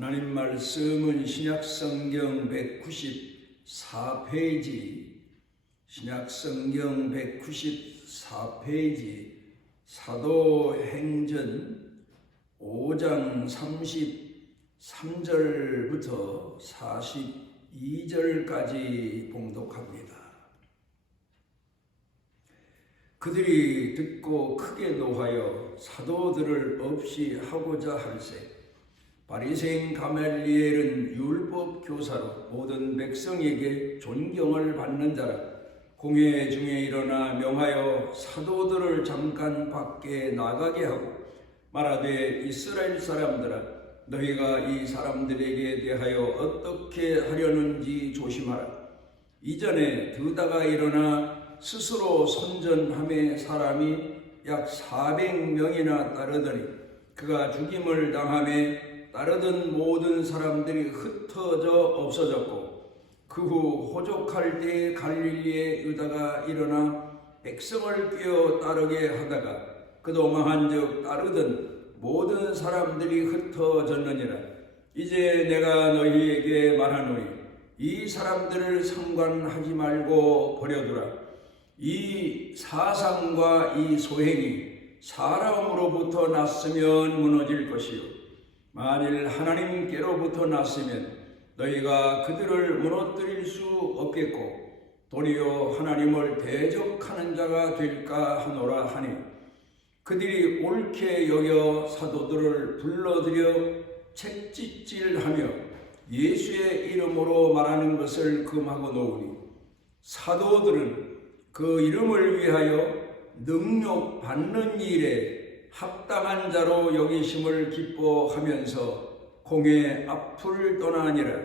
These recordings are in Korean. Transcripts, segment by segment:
하나님 말씀은 신약성경 194페이지, 신약성경 194페이지 사도행전 5장 33절부터 42절까지 봉독합니다. 그들이 듣고 크게 노하여 사도들을 없이 하고자 할세 바리새인 가말리엘은 율법 교사로 모든 백성에게 존경을 받는 자라. 공회 중에 일어나 명하여 사도들을 잠깐 밖에 나가게 하고 말하되 이스라엘 사람들아, 너희가 이 사람들에게 대하여 어떻게 하려는지 조심하라. 이전에 드다가 일어나 스스로 선전함에 사람이 약 400명이나 따르더니 그가 죽임을 당함에 따르던 모든 사람들이 흩어져 없어졌고, 그 후 호족할 때에 갈릴리에 유다가 일어나 백성을 꿰어 따르게 하다가 그도 망한즉 따르던 모든 사람들이 흩어졌느니라. 이제 내가 너희에게 말하노니 이 사람들을 상관하지 말고 버려두라. 이 사상과 이 소행이 사람으로부터 났으면 무너질 것이요, 만일 하나님께로부터 났으면 너희가 그들을 무너뜨릴 수 없겠고 도리어 하나님을 대적하는 자가 될까 하노라 하니, 그들이 옳게 여겨 사도들을 불러들여 채찍질하며 예수의 이름으로 말하는 것을 금하고 놓으니, 사도들은 그 이름을 위하여 능욕 받는 일에 합당한 자로 여기심을 기뻐하면서 공회 앞을 떠나니라.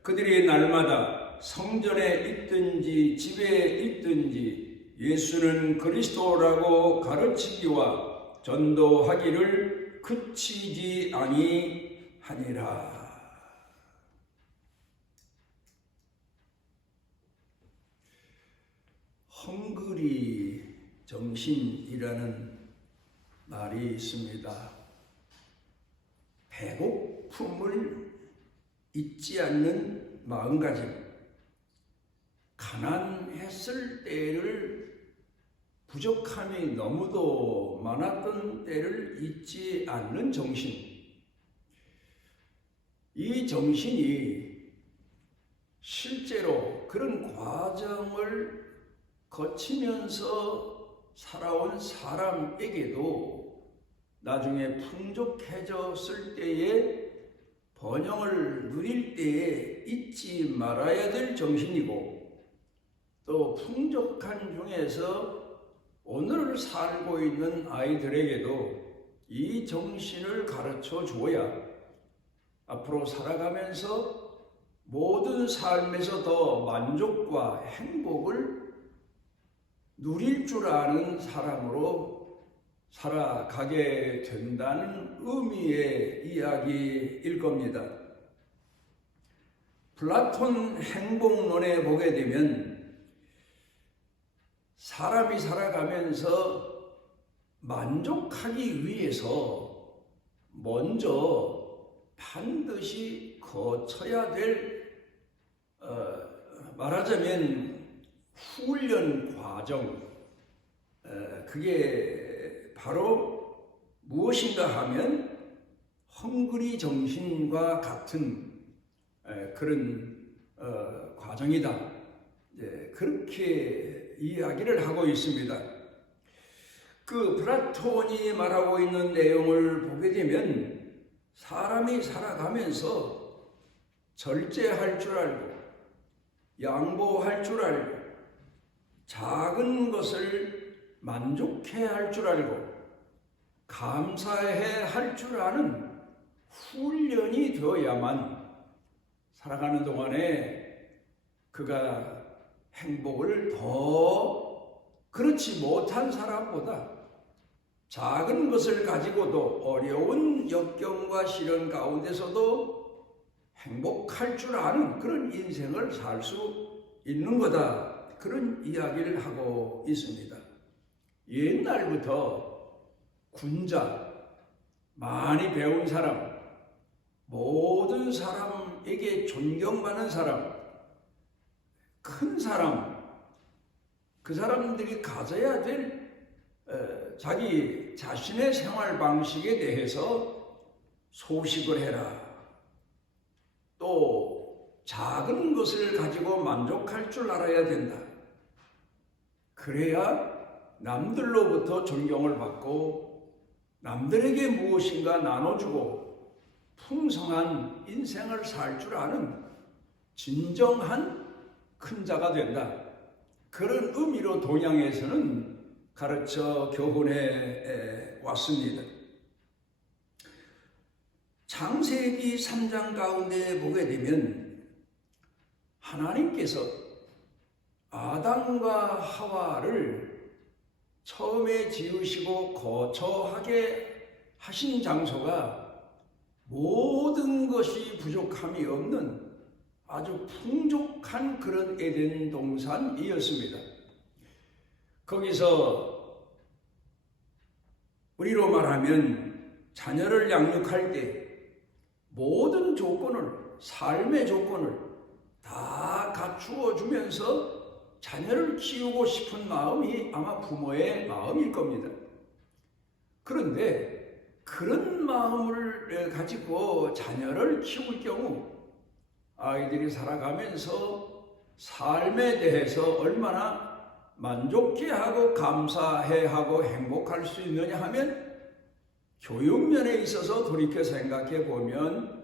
그들이 날마다 성전에 있든지 집에 있든지 예수는 그리스도라고 가르치기와 전도하기를 그치지 아니하니라. 헝그리 정신이라는 말이 있습니다. 배고픔을 잊지 않는 마음가짐, 가난했을 때를, 부족함이 너무도 많았던 때를 잊지 않는 정신. 이 정신이 실제로 그런 과정을 거치면서 살아온 사람에게도 나중에 풍족해졌을 때에, 번영을 누릴 때에 잊지 말아야 될 정신이고, 또 풍족한 중에서 오늘을 살고 있는 아이들에게도 이 정신을 가르쳐 주어야 앞으로 살아가면서 모든 삶에서 더 만족과 행복을 누릴 줄 아는 사람으로 살아가게 된다는 의미의 이야기일 겁니다. 플라톤 행복론에 보게 되면 사람이 살아가면서 만족하기 위해서 먼저 반드시 거쳐야 될 말하자면 훈련 과정, 그게 바로 무엇인가 하면 헝그리 정신과 같은 그런 과정이다. 그렇게 이야기를 하고 있습니다. 그 플라톤이 말하고 있는 내용을 보게 되면 사람이 살아가면서 절제할 줄 알고 양보할 줄 알고 작은 것을 만족해 할 줄 알고 감사해 할 줄 아는 훈련이 되어야만 살아가는 동안에 그가 행복을 더 그렇지 못한 사람보다 작은 것을 가지고도 어려운 역경과 시련 가운데서도 행복할 줄 아는 그런 인생을 살 수 있는 거다. 그런 이야기를 하고 있습니다. 옛날부터 군자, 많이 배운 사람, 모든 사람에게 존경받는 사람, 큰 사람, 그 사람들이 가져야 될 자기 자신의 생활 방식에 대해서 소식을 해라. 또 작은 것을 가지고 만족할 줄 알아야 된다. 그래야 남들로부터 존경을 받고 남들에게 무엇인가 나눠주고 풍성한 인생을 살 줄 아는 진정한 큰 자가 된다. 그런 의미로 동양에서는 가르쳐 교훈해 왔습니다. 창세기 3장 가운데 보게 되면 하나님께서 아담과 하와를 처음에 지으시고 거처하게 하신 장소가 모든 것이 부족함이 없는 아주 풍족한 그런 에덴 동산이었습니다. 거기서 우리로 말하면 자녀를 양육할 때 모든 조건을, 삶의 조건을 다 갖추어 주면서 자녀를 키우고 싶은 마음이 아마 부모의 마음일 겁니다. 그런데 그런 마음을 가지고 자녀를 키울 경우 아이들이 살아가면서 삶에 대해서 얼마나 만족해하고 감사해하고 행복할 수 있느냐 하면 교육면에 있어서 돌이켜 생각해 보면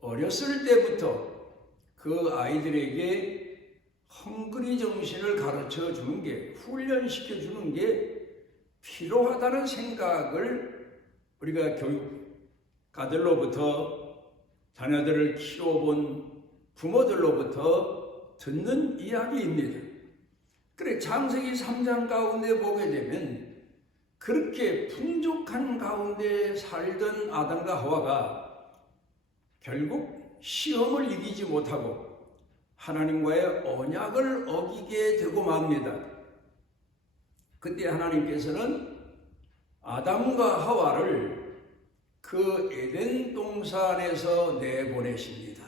어렸을 때부터 그 아이들에게 헝그리 정신을 가르쳐 주는 게, 훈련시켜 주는 게 필요하다는 생각을 우리가 교육가들로부터 자녀들을 키워본 부모들로부터 듣는 이야기입니다. 그래 창세기 3장 가운데 보게 되면 그렇게 풍족한 가운데 살던 아담과 하와가 결국 시험을 이기지 못하고 하나님과의 언약을 어기게 되고 맙니다. 그때 하나님께서는 아담과 하와를 그 에덴 동산에서 내보내십니다.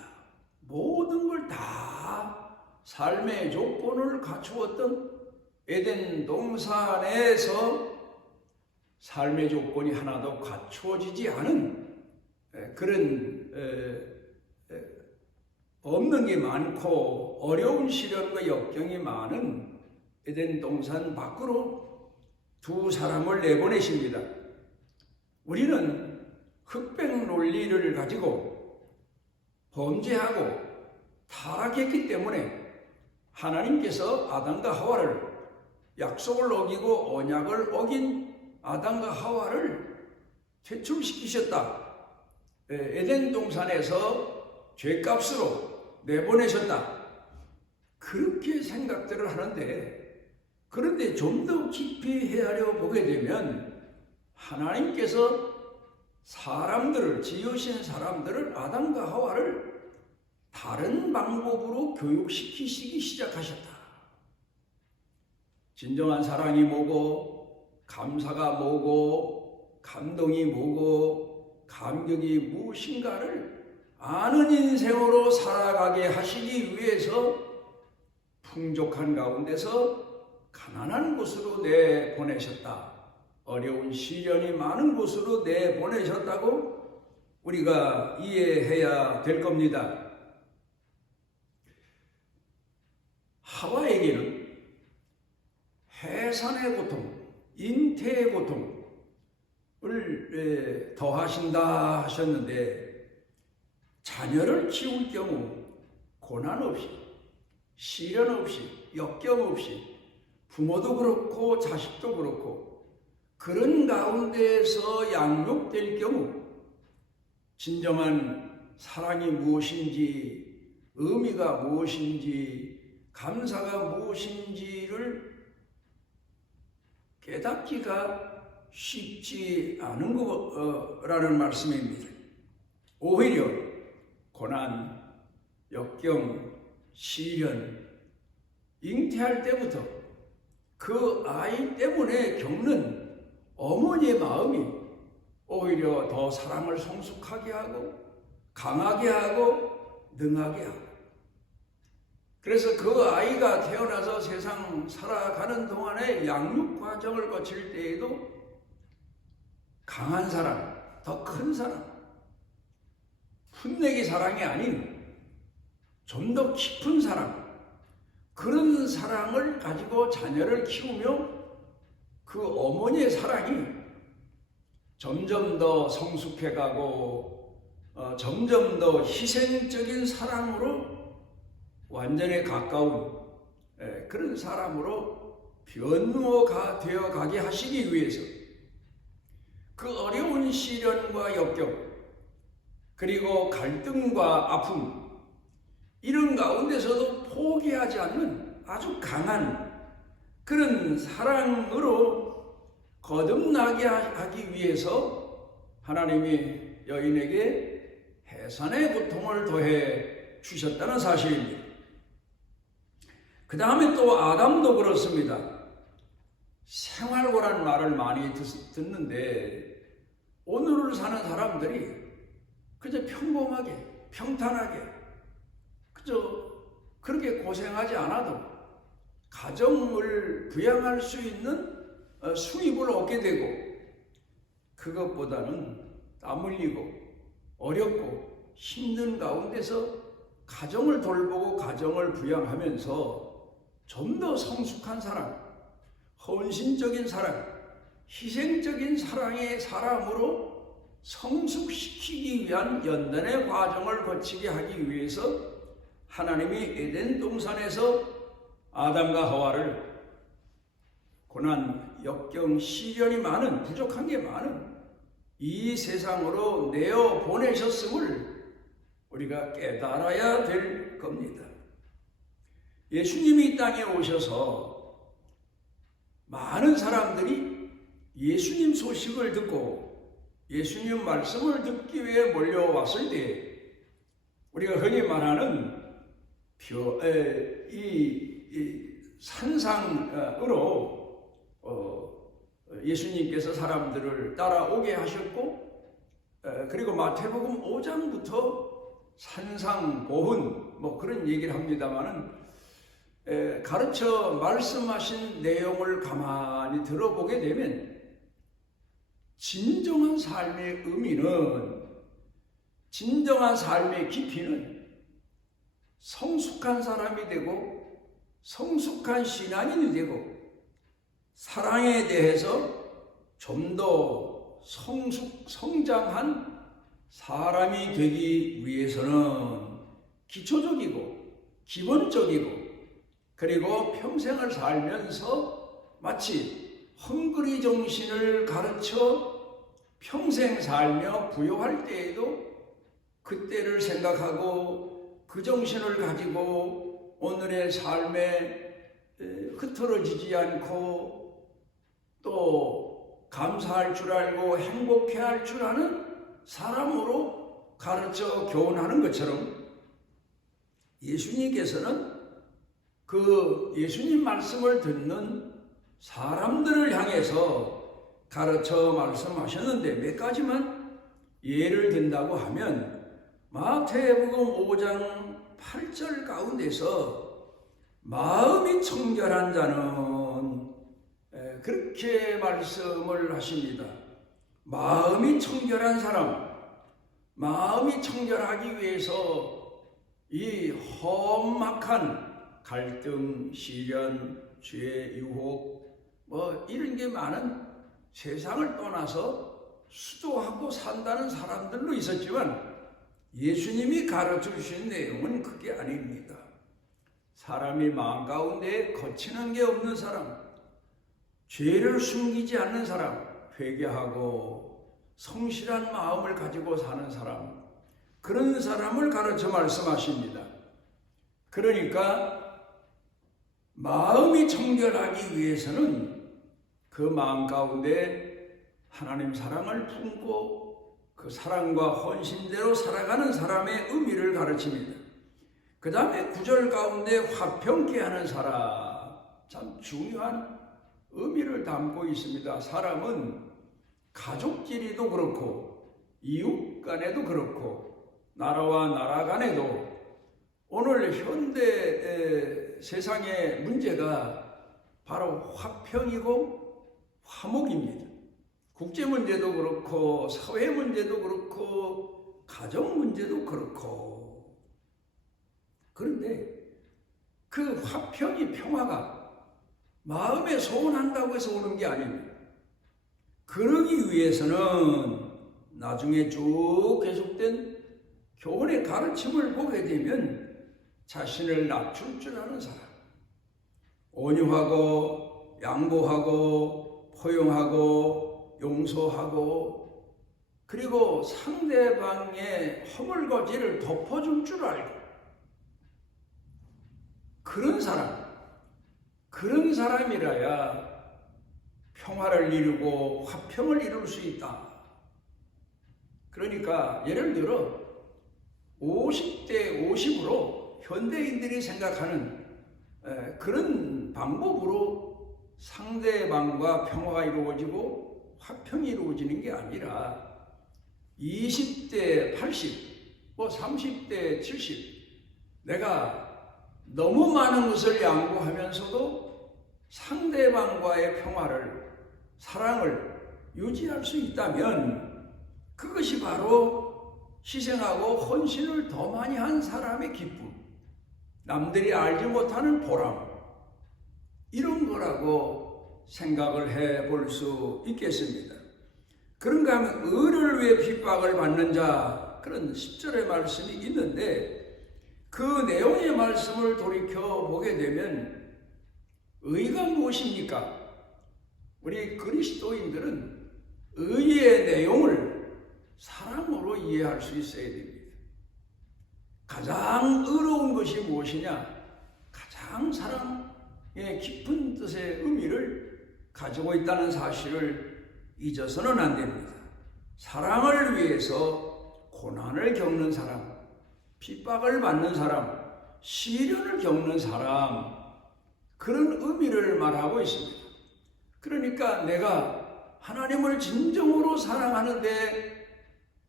모든 걸 다 삶의 조건을 갖추었던 에덴 동산에서 삶의 조건이 하나도 갖추어지지 않은 그런 없는 게 많고 어려운 시련과 역경이 많은 에덴 동산 밖으로 두 사람을 내보내십니다. 우리는 흑백 논리를 가지고 범죄하고 타락했기 때문에 하나님께서 아담과 하와를 약속을 어기고 언약을 어긴 아담과 하와를 퇴출시키셨다. 에덴 동산에서 죄값으로 내보내셨다. 그렇게 생각들을 하는데, 그런데 좀 더 깊이 헤아려 보게 되면 하나님께서 사람들을, 지으신 사람들을, 아담과 하와를 다른 방법으로 교육시키시기 시작하셨다. 진정한 사랑이 뭐고, 감사가 뭐고, 감동이 뭐고, 감격이 무엇인가를 아는 인생으로 살아가게 하시기 위해서 풍족한 가운데서 가난한 곳으로 내보내셨다. 어려운 시련이 많은 곳으로 내보내셨다고 우리가 이해해야 될 겁니다. 하와에게는 해산의 고통, 잉태의 고통을 더하신다 하셨는데, 자녀를 키울 경우 고난 없이, 시련 없이, 역경 없이 부모도 그렇고 자식도 그렇고 그런 가운데에서 양육될 경우 진정한 사랑이 무엇인지, 의미가 무엇인지, 감사가 무엇인지를 깨닫기가 쉽지 않은 거라는 말씀입니다. 오히려 고난, 역경, 시련, 잉태할 때부터 그 아이 때문에 겪는 어머니의 마음이 오히려 더 사랑을 성숙하게 하고 강하게 하고 능하게 하고. 그래서 그 아이가 태어나서 세상 살아가는 동안에 양육 과정을 거칠 때에도 강한 사람, 더 큰 사람, 풋내기 사랑이 아닌 좀 더 깊은 사랑, 그런 사랑을 가지고 자녀를 키우며 그 어머니의 사랑이 점점 더 성숙해가고 점점 더 희생적인 사랑으로 완전히 가까운 그런 사람으로 변모가 되어가게 하시기 위해서 그 어려운 시련과 역경 그리고 갈등과 아픔 이런 가운데서도 포기하지 않는 아주 강한 그런 사랑으로 거듭나게 하기 위해서 하나님이 여인에게 해산의 고통을 더해 주셨다는 사실입니다. 그 다음에 또 아담도 그렇습니다. 생활고라는 말을 많이 듣는데 오늘을 사는 사람들이 그저 평범하게 평탄하게 그저 그렇게 고생하지 않아도 가정을 부양할 수 있는 수입을 얻게 되고 그것보다는 땀 흘리고 어렵고 힘든 가운데서 가정을 돌보고 가정을 부양하면서 좀 더 성숙한 사람, 헌신적인 사랑, 희생적인 사랑의 사람으로 성숙시키기 위한 연단의 과정을 거치게 하기 위해서 하나님이 에덴 동산에서 아담과 하와를 고난, 역경, 시련이 많은, 부족한 게 많은 이 세상으로 내어 보내셨음을 우리가 깨달아야 될 겁니다. 예수님이 이 땅에 오셔서 많은 사람들이 예수님 소식을 듣고 예수님 말씀을 듣기 위해 몰려왔을 때 우리가 흔히 말하는 산상으로 예수님께서 사람들을 따라오게 하셨고 그리고 마태복음 5장부터 산상보훈 그런 얘기를 합니다마는 가르쳐 말씀하신 내용을 가만히 들어보게 되면 진정한 삶의 의미는 진정한 삶의 깊이는 성숙한 사람이 되고 성숙한 신앙인이 되고 사랑에 대해서 좀 더 성장한 사람이 되기 위해서는 기초적이고 기본적이고 그리고 평생을 살면서 마치 헝그리 정신을 가르쳐 평생 살며 부요할 때에도 그때를 생각하고 그 정신을 가지고 오늘의 삶에 흐트러지지 않고 또 감사할 줄 알고 행복해할 줄 아는 사람으로 가르쳐 교훈하는 것처럼 예수님께서는 그 예수님 말씀을 듣는 사람들을 향해서 가르쳐 말씀하셨는데 몇 가지만 예를 든다고 하면 마태복음 5장 8절 가운데서 마음이 청결한 자는 그렇게 말씀을 하십니다. 마음이 청결한 사람, 마음이 청결하기 위해서 이 험악한 갈등, 시련, 죄, 유혹 이런 게 많은 세상을 떠나서 수도하고 산다는 사람들도 있었지만 예수님이 가르쳐 주신 내용은 그게 아닙니다. 사람이 마음 가운데 거치는 게 없는 사람, 죄를 숨기지 않는 사람, 회개하고 성실한 마음을 가지고 사는 사람, 그런 사람을 가르쳐 말씀하십니다. 그러니까 마음이 청결하기 위해서는 그 마음 가운데 하나님 사랑을 품고 그 사랑과 헌신대로 살아가는 사람의 의미를 가르칩니다. 그 다음에 9절 가운데 화평케 하는 사람, 참 중요한 의미를 담고 있습니다. 사람은 가족끼리도 그렇고 이웃 간에도 그렇고 나라와 나라 간에도 오늘 현대 세상의 문제가 바로 화평이고 화목입니다. 국제 문제도 그렇고 사회 문제도 그렇고 가정 문제도 그렇고. 그런데 그 화평이 평화가 마음에 소원한다고 해서 오는 게 아닙니다. 그러기 위해서는 나중에 쭉 계속된 교훈의 가르침을 보게 되면 자신을 낮출 줄 아는 사람, 온유하고 양보하고 포용하고 용서하고 그리고 상대방의 허물거지를 덮어줄 줄 알고 그런 사람이라야 평화를 이루고 화평을 이룰 수 있다. 그러니까 예를 들어 50대 50으로 현대인들이 생각하는 그런 방법으로 상대방과 평화가 이루어지고 화평이 이루어지는 게 아니라 20대 80, 30대 70 내가 너무 많은 것을 양보하면서도 상대방과의 평화를, 사랑을 유지할 수 있다면 그것이 바로 희생하고 헌신을 더 많이 한 사람의 기쁨, 남들이 알지 못하는 보람, 이런 거라고 생각을 해볼 수 있겠습니다. 그런가 하면 의를 위해 핍박을 받는 자, 그런 10절의 말씀이 있는데 그 내용의 말씀을 돌이켜보게 되면 의가 무엇입니까? 우리 그리스도인들은 의의 내용을 사랑으로 이해할 수 있어야 됩니다. 가장 의로운 것이 무엇이냐? 가장 사랑의 깊은 뜻의 의미를 가지고 있다는 사실을 잊어서는 안 됩니다. 사랑을 위해서 고난을 겪는 사람, 핍박을 받는 사람, 시련을 겪는 사람, 그런 의미를 말하고 있습니다. 그러니까 내가 하나님을 진정으로 사랑하는데,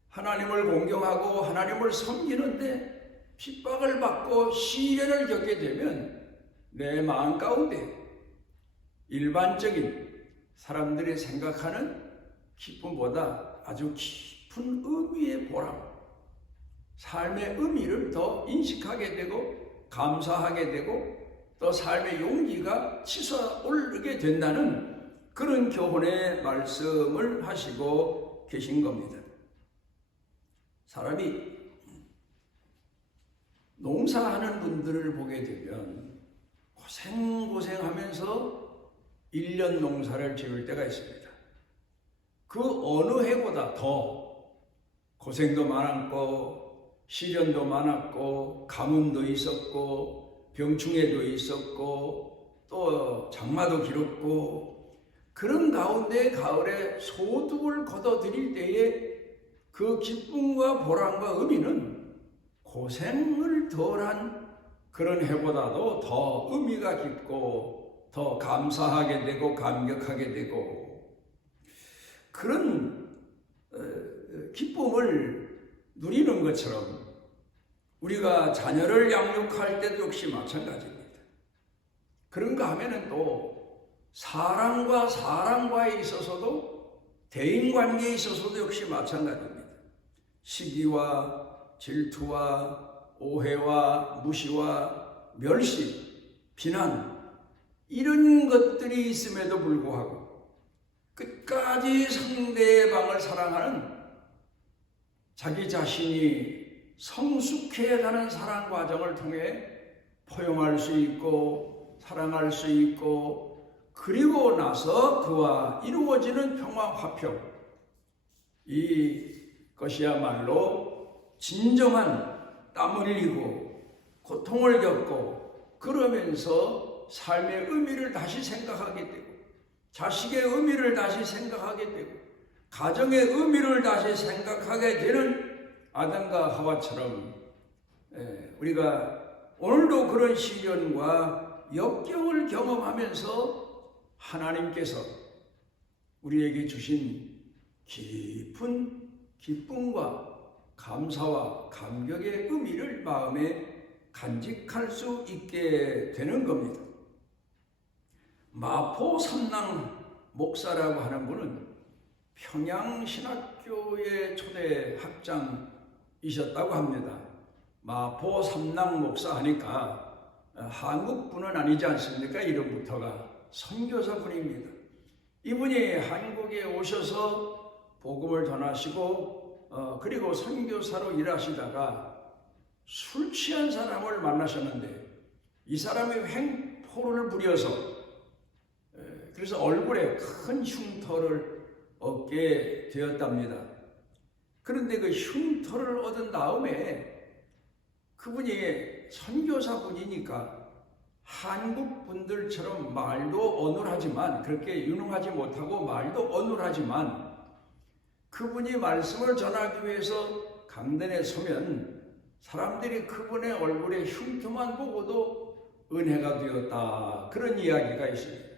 하나님을 공경하고 하나님을 섬기는데 핍박을 받고 시련을 겪게 되면 내 마음 가운데 일반적인 사람들이 생각하는 기쁨보다 아주 깊은 의미의 보람, 삶의 의미를 더 인식하게 되고 감사하게 되고 또 삶의 용기가 치솟아오르게 된다는 그런 교훈의 말씀을 하시고 계신 겁니다. 사람이 농사하는 분들을 보게 되면 고생하면서 1년 농사를 지을 때가 있습니다. 그 어느 해보다 더 고생도 많았고 시련도 많았고 가뭄도 있었고 병충해도 있었고 또 장마도 길었고 그런 가운데 가을에 소득을 거둬들일 때에 그 기쁨과 보람과 의미는 고생을 덜한 그런 해보다도 더 의미가 깊고 더 감사하게 되고 감격하게 되고 그런 기쁨을 누리는 것처럼 우리가 자녀를 양육할 때도 역시 마찬가지입니다. 그런가 하면은 또 사람과에 있어서도 대인관계에 있어서도 역시 마찬가지입니다. 시기와 질투와 오해와 무시와 멸시, 비난 이런 것들이 있음에도 불구하고 끝까지 상대방을 사랑하는 자기 자신이 성숙해가는 사랑 과정을 통해 포용할 수 있고 사랑할 수 있고 그리고 나서 그와 이루어지는 평화 화평 이것이야말로 진정한 땀 흘리고 고통을 겪고 그러면서 삶의 의미를 다시 생각하게 되고 자식의 의미를 다시 생각하게 되고 가정의 의미를 다시 생각하게 되는 아담과 하와처럼 우리가 오늘도 그런 시련과 역경을 경험하면서 하나님께서 우리에게 주신 깊은 기쁨과 감사와 감격의 의미를 마음에 간직할 수 있게 되는 겁니다. 마포 삼랑 목사라고 하는 분은 평양신학교의 초대 학장이셨다고 합니다. 마포 삼랑 목사 하니까 한국분은 아니지 않습니까? 이름부터가 선교사분입니다. 이분이 한국에 오셔서 복음을 전하시고 그리고 선교사로 일하시다가 술 취한 사람을 만나셨는데 이 사람이 횡포를 부려서 그래서 얼굴에 큰 흉터를 얻게 되었답니다. 그런데 그 흉터를 얻은 다음에 그분이 선교사분이니까 한국 분들처럼 말도 어눌하지만 그렇게 유능하지 못하고 말도 어눌하지만 그분이 말씀을 전하기 위해서 강단에 서면 사람들이 그분의 얼굴에 흉터만 보고도 은혜가 되었다. 그런 이야기가 있습니다.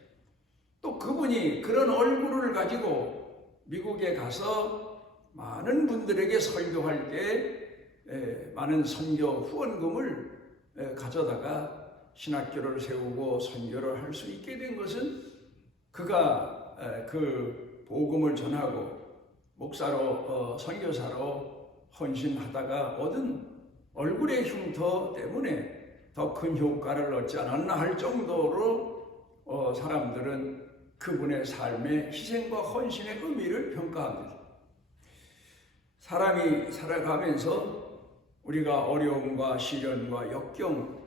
또 그분이 그런 얼굴을 가지고 미국에 가서 많은 분들에게 설교할 때 많은 선교 후원금을 가져다가 신학교를 세우고 선교를 할 수 있게 된 것은 그가 그 복음을 전하고 목사로 선교사로 헌신하다가 얻은 얼굴의 흉터 때문에 더 큰 효과를 얻지 않았나 할 정도로 사람들은 그분의 삶의 희생과 헌신의 의미를 평가합니다. 사람이 살아가면서 우리가 어려움과 시련과 역경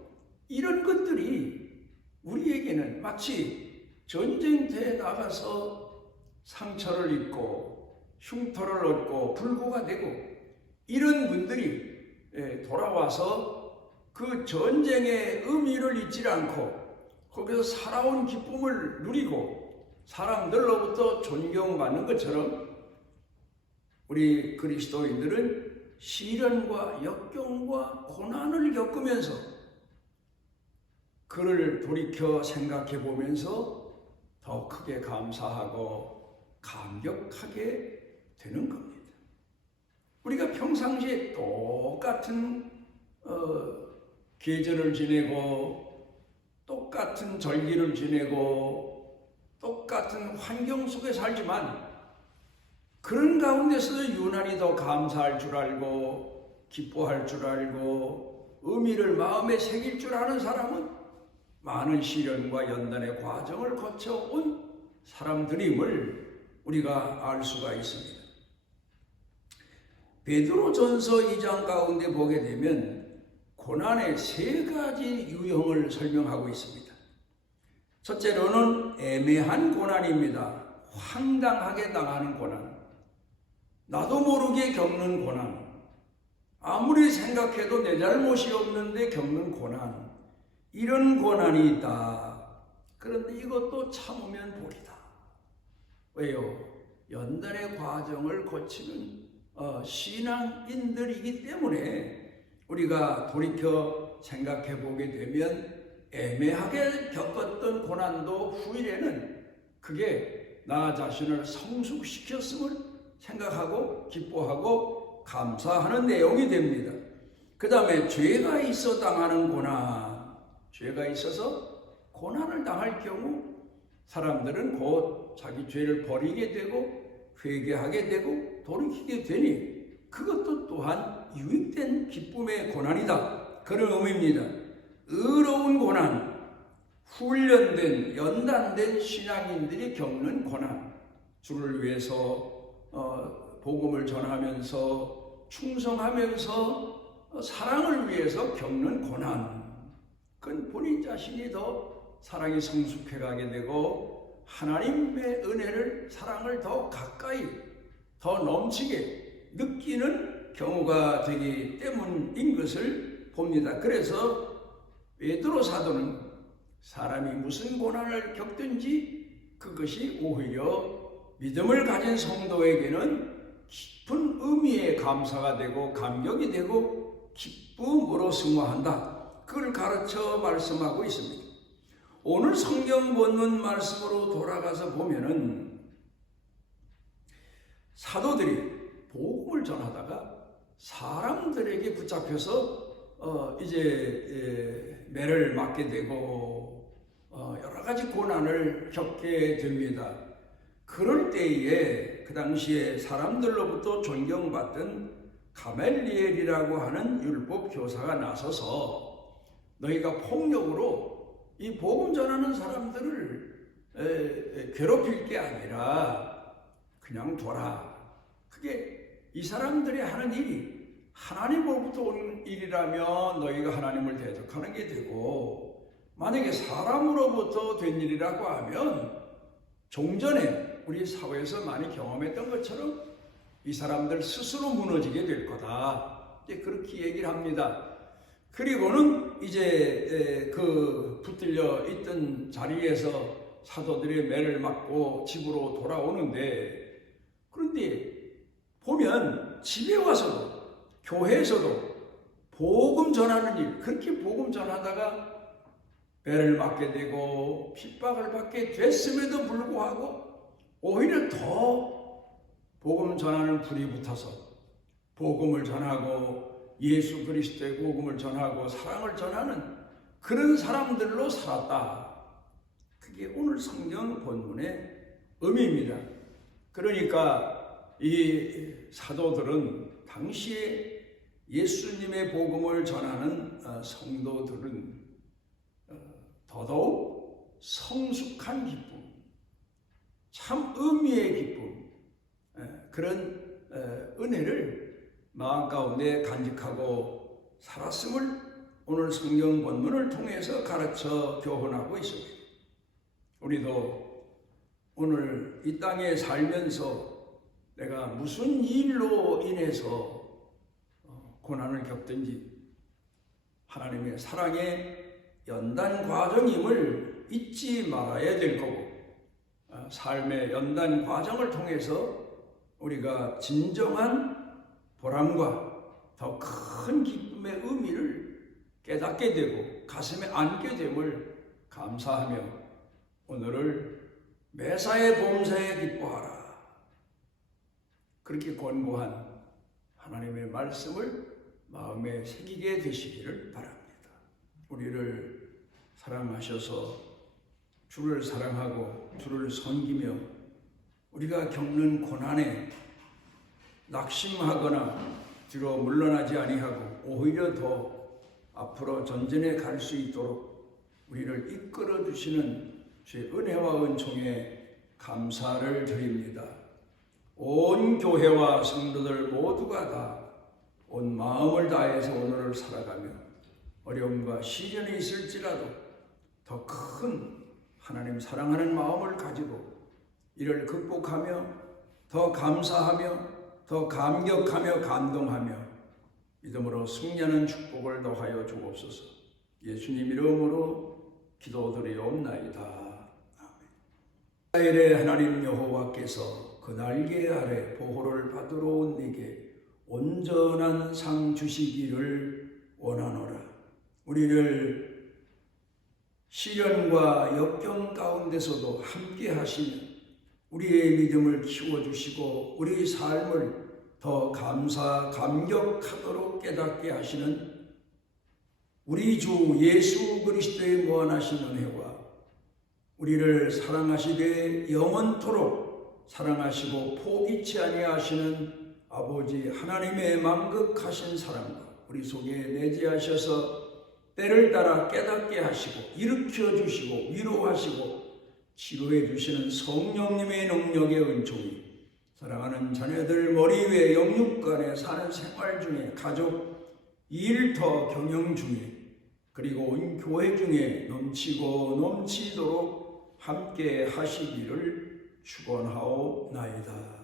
이런 것들이 우리에게는 마치 전쟁터에 나가서 상처를 입고 흉터를 얻고 불구가 되고 이런 분들이 돌아와서 그 전쟁의 의미를 잊지 않고 거기서 살아온 기쁨을 누리고 사람들로부터 존경받는 것처럼 우리 그리스도인들은 시련과 역경과 고난을 겪으면서 그를 돌이켜 생각해 보면서 더 크게 감사하고 감격하게 되는 겁니다. 우리가 평상시에 똑같은 계절을 지내고 똑같은 절기를 지내고 똑같은 환경 속에 살지만 그런 가운데서도 유난히 더 감사할 줄 알고 기뻐할 줄 알고 의미를 마음에 새길 줄 아는 사람은 많은 시련과 연단의 과정을 거쳐온 사람들임을 우리가 알 수가 있습니다. 베드로전서 2장 가운데 보게 되면 고난의 세 가지 유형을 설명하고 있습니다. 첫째로는 애매한 고난입니다. 황당하게 당하는 고난. 나도 모르게 겪는 고난, 아무리 생각해도 내 잘못이 없는데 겪는 고난, 이런 고난이 있다. 그런데 이것도 참으면 복이다. 왜요? 연단의 과정을 거치는 신앙인들이기 때문에 우리가 돌이켜 생각해 보게 되면 애매하게 겪었던 고난도 후일에는 그게 나 자신을 성숙시켰음을 생각하고 기뻐하고 감사하는 내용이 됩니다. 그 다음에 죄가 있어 당하는 고난, 죄가 있어서 고난을 당할 경우 사람들은 곧 자기 죄를 버리게 되고 회개하게 되고 돌이키게 되니 그것도 또한 유익된 기쁨의 고난이다. 그런 의미입니다. 의로운 고난, 훈련된 연단된 신앙인들이 겪는 고난, 주를 위해서 복음을 전하면서 충성하면서 사랑을 위해서 겪는 고난, 그건 본인 자신이 더 사랑이 성숙해가게 되고 하나님의 은혜를 사랑을 더 가까이 더 넘치게 느끼는 경우가 되기 때문인 것을 봅니다. 그래서 베드로 사도는 사람이 무슨 고난을 겪든지 그것이 오히려 믿음을 가진 성도에게는 깊은 의미의 감사가 되고 감격이 되고 기쁨으로 승화한다. 그걸 가르쳐 말씀하고 있습니다. 오늘 성경 본문 말씀으로 돌아가서 보면은 사도들이 복음을 전하다가 사람들에게 붙잡혀서 이제 매를 맞게 되고 여러 가지 고난을 겪게 됩니다. 그럴 때에 그 당시에 사람들로부터 존경받던 가멜리엘이라고 하는 율법 교사가 나서서 너희가 폭력으로 이 복음 전하는 사람들을 괴롭힐 게 아니라 그냥 둬라. 그게 이 사람들이 하는 일이 하나님으로부터 온 일이라면 너희가 하나님을 대적하는 게 되고, 만약에 사람으로부터 된 일이라고 하면 종전에 우리 사회에서 많이 경험했던 것처럼 이 사람들 스스로 무너지게 될 거다. 이제 그렇게 얘기를 합니다. 그리고는 이제 그 붙들려 있던 자리에서 사도들의 매를 맞고 집으로 돌아오는데, 그런데 보면 집에 와서도 교회에서도 복음 전하는 일, 그렇게 복음 전하다가 매를 맞게 되고 핍박을 받게 됐음에도 불구하고 오히려 더 복음 전하는 불이 붙어서 복음을 전하고 예수 그리스도의 복음을 전하고 사랑을 전하는 그런 사람들로 살았다. 그게 오늘 성경 본문의 의미입니다. 그러니까 이 사도들은 당시에 예수님의 복음을 전하는 성도들은 더더욱 성숙한 기쁨, 참 의미의 기쁨, 그런 은혜를 마음 가운데 간직하고 살았음을 오늘 성경 본문을 통해서 가르쳐 교훈하고 있습니다. 우리도 오늘 이 땅에 살면서 내가 무슨 일로 인해서 고난을 겪든지 하나님의 사랑의 연단 과정임을 잊지 말아야 될 거고, 삶의 연단 과정을 통해서 우리가 진정한 보람과 더 큰 기쁨의 의미를 깨닫게 되고 가슴에 안게 됨을 감사하며 오늘을 매사에 범사에 기뻐하라, 그렇게 권고한 하나님의 말씀을 마음에 새기게 되시기를 바랍니다. 우리를 사랑하셔서 주를 사랑하고 주를 섬기며 우리가 겪는 고난에 낙심하거나 뒤로 물러나지 아니하고 오히려 더 앞으로 전진해 갈 수 있도록 우리를 이끌어 주시는 주의 은혜와 은총에 감사를 드립니다. 온 교회와 성도들 모두가 다 온 마음을 다해서 오늘을 살아가며 어려움과 시련이 있을지라도 더 큰 하나님 사랑하는 마음을 가지고 이를 극복하며 더 감사하며 더 감격하며 감동하며 믿음으로 승리하는 축복을 더하여 주옵소서. 예수님 이름으로 기도드리옵나이다. 아멘. 이스라엘의 하나님 여호와께서 그 날개 아래 보호를 받으러 온 네게 온전한 상 주시기를 원하노라. 우리를 시련과 역경 가운데서도 함께 하시며 우리의 믿음을 키워주시고 우리의 삶을 더 감격하도록 깨닫게 하시는 우리 주 예수 그리스도의 무한하신 은혜와 우리를 사랑하시되 영원토록 사랑하시고 포기치 아니하시는 아버지 하나님의 만극하신 사랑과 우리 속에 내재하셔서 때를 따라 깨닫게 하시고 일으켜 주시고 위로하시고 치료해 주시는 성령님의 능력의 은총이 사랑하는 자녀들 머리 위에 영육간에 사는 생활 중에 가족 일터 경영 중에 그리고 온 교회 중에 넘치고 넘치도록 함께 하시기를 축원하옵나이다.